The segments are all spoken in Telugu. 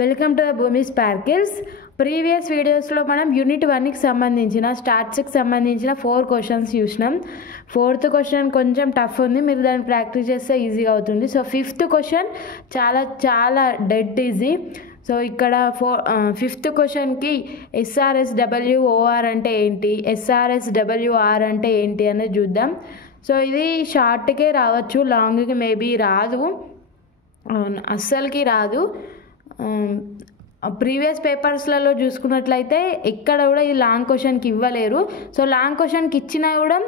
వెల్కమ్ టు ద భూమి స్పార్కిల్స్. ప్రీవియస్ వీడియోస్లో మనం యూనిట్ 1కి సంబంధించిన స్టాట్స్కి సంబంధించిన 4 క్వశ్చన్స్ చూసినాం. 4th క్వశ్చన్ కొంచెం టఫ్ ఉంది, మీరు దాన్ని ప్రాక్టీస్ చేస్తే ఈజీగా అవుతుంది. సో 5th క్వశ్చన్ చాలా డెడ్ ఈజీ. సో ఇక్కడ 5th క్వశ్చన్కి SRSWOR అంటే ఏంటి, SRSWR అంటే ఏంటి అనేది చూద్దాం. సో ఇది షార్ట్కే రావచ్చు, లాంగ్కి మేబీ రాదు, అస్సలకి రాదు. ప్రీవియస్ పేపర్స్లలో చూసుకున్నట్లయితే ఎక్కడ కూడా ఇది లాంగ్ క్వశ్చన్కి ఇవ్వలేరు. సో లాంగ్ క్వశ్చన్కి ఇచ్చినా కూడా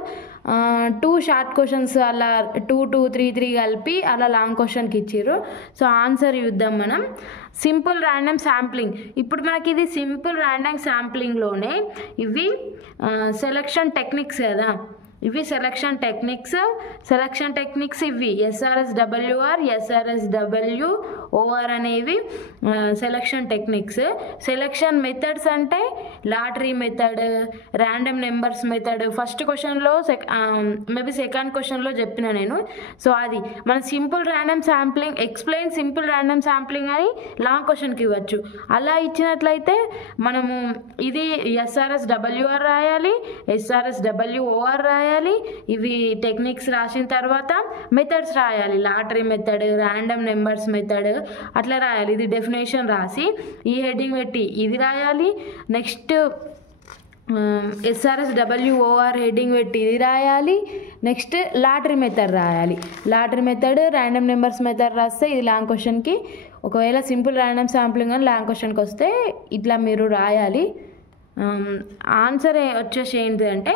2 షార్ట్ క్వశ్చన్స్ అలా 2, 2, 3, 3 కలిపి అలా లాంగ్ క్వశ్చన్కి ఇచ్చారు. సో ఆన్సర్ చూద్దాం మనం. Simple random sampling. ఇప్పుడు మనకి ఇది సింపుల్ ర్యాండమ్ శాంప్లింగ్లోనే ఇవి సెలక్షన్ టెక్నిక్స్ కదా, ఇవి సెలక్షన్ టెక్నిక్స్ ఇవి SRSWR, SRSWOR అనేవి సెలక్షన్ టెక్నిక్స్. సెలక్షన్ మెథడ్స్ అంటే lottery method, random numbers method. First క్వశ్చన్లో మేబీ సెకండ్ క్వశ్చన్లో చెప్పిన నేను. సో అది మన simple random sampling, explain simple random sampling అని లాంగ్ క్వశ్చన్కి ఇవ్వచ్చు. అలా ఇచ్చినట్లయితే మనము ఇది SRSWR రాయాలి, SRSWOR రాయాలి. ఇవి టెక్నిక్స్ రాసిన తర్వాత మెథడ్స్ రాయాలి, lottery method, random numbers method అట్లా రాయాలి. ఇది డెఫినేషన్ రాసి ఈ హెడ్డింగ్ పెట్టి ఇది రాయాలి. నెక్స్ట్ SRSWOR హెడ్డింగ్ పెట్టి ఇది రాయాలి. నెక్స్ట్ లాటరీ మెథడ్ రాయాలి. Lottery method, random numbers method రాస్తే ఇది లాంగ్ క్వశ్చన్కి. ఒకవేళ సింపుల్ ర్యాండమ్ శాంప్లింగ్ అని లాంగ్ క్వశ్చన్కి వస్తే ఇట్లా మీరు రాయాలి. ఆన్సర్ వచ్చేసి ఏంటి అంటే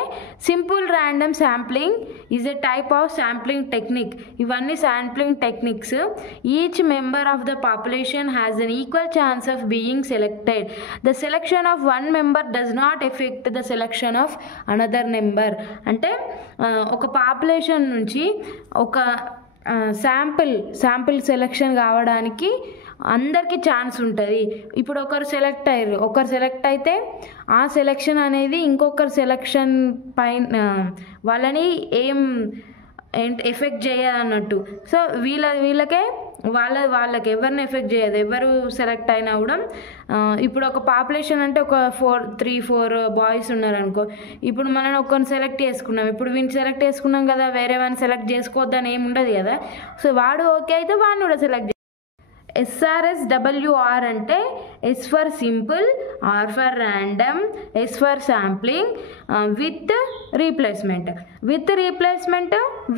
simple random sampling is a type of sampling technique. ఇవన్నీ sampling techniques. Each member of the population has an equal chance of being selected. The selection of one member does not affect the selection of another number. అంటే ఒక పాపులేషన్ నుంచి ఒక శాంపిల్ సెలెక్షన్ కావడానికి అందరికీ ఛాన్స్ ఉంటుంది. ఇప్పుడు ఒకరు సెలెక్ట్ అయితే ఆ సెలెక్షన్ అనేది ఇంకొకరు సెలెక్షన్ పైన వాళ్ళని ఎఫెక్ట్ చేయదన్నట్టు. సో వీళ్ళకే వాళ్ళకి ఎవరిని ఎఫెక్ట్ చేయదు. ఎవరు సెలెక్ట్ అయినా కూడా ఇప్పుడు ఒక పాపులేషన్ అంటే ఒక 3-4 బాయ్స్ ఉన్నారనుకో, ఇప్పుడు మనం ఒకరిని సెలెక్ట్ చేసుకున్నాం, ఇప్పుడు వీడిని సెలెక్ట్ చేసుకున్నాం కదా, వేరే వాడిని సెలెక్ట్ చేసుకోవద్దని ఏమి ఉండదు కదా. సో వాడు ఓకే అయితే వాడిని కూడా సెలెక్ట్. SRSWR అంటే S for simple, R for random, S for sampling, with replacement.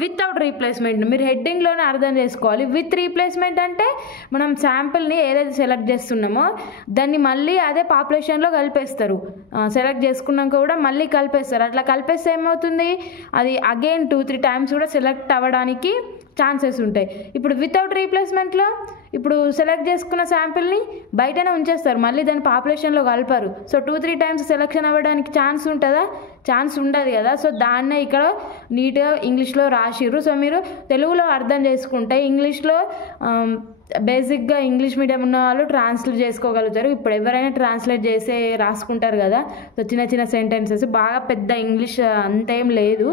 Without replacement మీరు హెడ్డింగ్లోనే అర్థం చేసుకోవాలి. విత్ రీప్లేస్మెంట్ అంటే మనం శాంపిల్ని ఏదైతే సెలెక్ట్ చేస్తున్నామో దాన్ని మళ్ళీ అదే పాపులేషన్లో కలిపేస్తారు. సెలెక్ట్ చేసుకున్నాక కూడా మళ్ళీ కలిపేస్తారు. అట్లా కలిపేస్తే ఏమవుతుంది, అది అగైన్ 2-3 టైమ్స్ కూడా సెలెక్ట్ అవ్వడానికి ఛాన్సెస్ ఉంటాయి. ఇప్పుడు వితౌట్ రీప్లేస్మెంట్లో ఇప్పుడు సెలెక్ట్ చేసుకున్న శాంపిల్ని బయటనే ఉంచేస్తారు, మళ్ళీ దాని పాపులేషన్లో కలపరు. సో 2-3 టైమ్స్ సెలెక్షన్ అవ్వడానికి ఛాన్స్ ఉంటుందా? ఛాన్స్ ఉండదు కదా. సో దాన్నే ఇక్కడ నీట్గా ఇంగ్లీష్లో రాసిర్రు. సో మీరు తెలుగులో అర్థం చేసుకుంటే ఇంగ్లీష్లో బేసిక్గా ఇంగ్లీష్ మీడియం ఉన్న వాళ్ళు ట్రాన్స్లేట్ చేసుకోగలుగుతారు. ఇప్పుడు ఎవరైనా ట్రాన్స్లేట్ చేసే రాసుకుంటారు కదా. సో చిన్న సెంటెన్సెస్, బాగా పెద్ద ఇంగ్లీష్ అంతేం లేదు.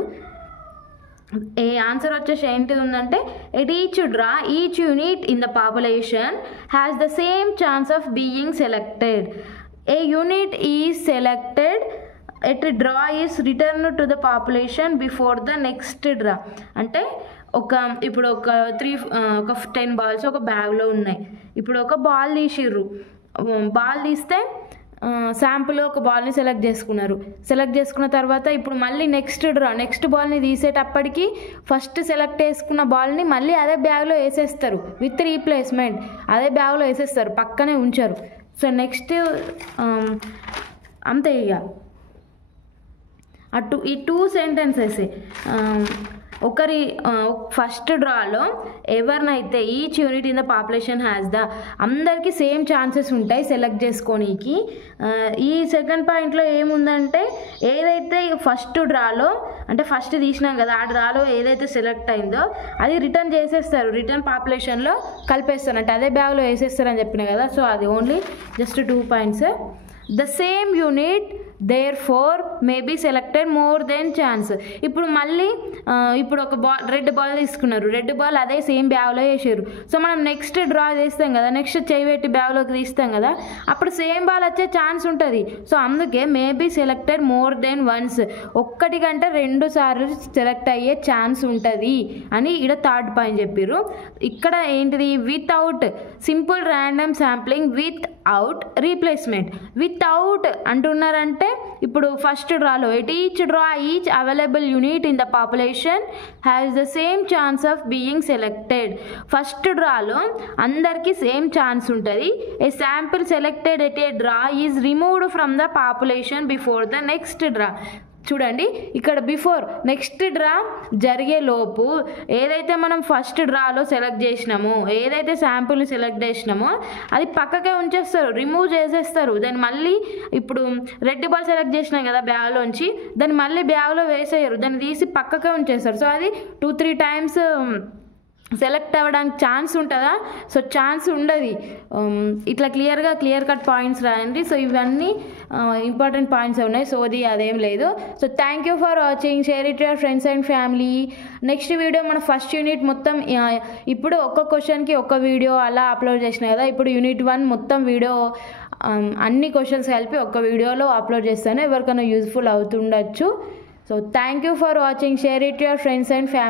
ఏ ఆన్సర్ వచ్చేసి ఏంటిది ఉందంటే each unit in the population has the same chance of being selected. A unit is selected at draw is return to the population before the next draw. అంటే ఇప్పుడు ఒక 10 బాల్స్ ఒక బ్యాగ్లో ఉన్నాయి. ఇప్పుడు ఒక బాల్ తీసిర్రు, బాల్ తీస్తే శాంపుల్ ఒక బాల్ని సెలెక్ట్ చేసుకున్న తర్వాత ఇప్పుడు మళ్ళీ నెక్స్ట్ బాల్ని తీసేటప్పటికి ఫస్ట్ సెలెక్ట్ చేసుకున్న బాల్ని మళ్ళీ అదే బ్యాగ్లో వేసేస్తారు. విత్ రీప్లేస్మెంట్ అదే బ్యాగ్లో వేసేస్తారు, పక్కనే ఉంచారు. సో నెక్స్ట్ అంతే ఇక ఈ 2 సెంటెన్సెస్ ఒకరి ఫస్ట్ డ్రాలో ఎవరినైతే each unit in the population has the అందరికీ సేమ్ ఛాన్సెస్ ఉంటాయి సెలెక్ట్ చేసుకోనికి. ఈ సెకండ్ పాయింట్లో ఏముందంటే ఏదైతే ఫస్ట్ డ్రాలో అంటే ఫస్ట్ తీసినాం కదా, ఆ డ్రాలో ఏదైతే సెలెక్ట్ అయిందో అది రిటర్న్ చేసేస్తారు, రిటర్న్ పాపులేషన్లో కలిపేస్తారు, అంటే అదే బ్యాగ్లో వేసేస్తారని చెప్పిన కదా. సో అది only just 2 points. The same unit therefore may be selected more than chance. ఇప్పుడు మళ్ళీ ఇప్పుడు ఒక రెడ్ బాల్ తీసుకున్నారు, రెడ్ బాల్ అదే సేమ్ బ్యాగ్లో వేసారు. సో మనం నెక్స్ట్ డ్రా చేస్తాం కదా, నెక్స్ట్ చేయి పెట్టి బ్యాగ్లోకి తీస్తాం కదా, అప్పుడు సేమ్ బాల్ వచ్చే ఛాన్స్ ఉంటుంది. సో అందుకే may be selected more than once, ఒక్కటి కంటే 2 సార్లు సెలెక్ట్ అయ్యే ఛాన్స్ ఉంటుంది అని ఇక్కడ థర్డ్ పాయింట్ చెప్పారు. ఇక్కడ ఏంటిది, without simple random sampling without replacement. Without అంటున్నారంటే ఇప్పుడు ఫస్ట్ డ్రాలో each available unit in the population has the same chance of being selected. First డ్రాలో అందరికీ సేమ్ ఛాన్స్ ఉంటుంది. A sample selected at a draw is removed from the population before the next draw. చూడండి ఇక్కడ బిఫోర్ నెక్స్ట్ డ్రా జరిగే లోపు ఏదైతే మనం ఫస్ట్ డ్రాలో సెలెక్ట్ చేసినామో, ఏదైతే శాంపుల్ని సెలెక్ట్ చేసినామో అది పక్కకే ఉంచేస్తారు, రిమూవ్ చేసేస్తారు. దాన్ని మళ్ళీ ఇప్పుడు రెడ్ బాల్ సెలెక్ట్ చేసినాం కదా బ్యాగ్లోంచి, దాన్ని మళ్ళీ బ్యాగ్లో వేసేయరు, దాన్ని తీసి పక్కకే ఉంచేస్తారు. సో అది 2-3 టైమ్స్ సెలెక్ట్ అవ్వడానికి ఛాన్స్ ఉంటుందా? సో ఛాన్స్ ఉండదు. ఇట్లా క్లియర్ కట్ పాయింట్స్ రాయండి. సో ఇవన్నీ ఇంపార్టెంట్ పాయింట్స్ ఉన్నాయి, సో అదేం లేదు. So thank you for watching, share it your friends and family. Next video మన ఫస్ట్ యూనిట్ మొత్తం ఇప్పుడు ఒక్క క్వశ్చన్కి ఒక వీడియో అలా అప్లోడ్ చేసిన కదా, ఇప్పుడు యూనిట్ 1 మొత్తం వీడియో అన్ని క్వశ్చన్స్ కలిపి ఒక్క వీడియోలో అప్లోడ్ చేస్తాను, ఎవరికైనా యూజ్ఫుల్ అవుతుండొచ్చు. So thank you for watching, share it your friends and family.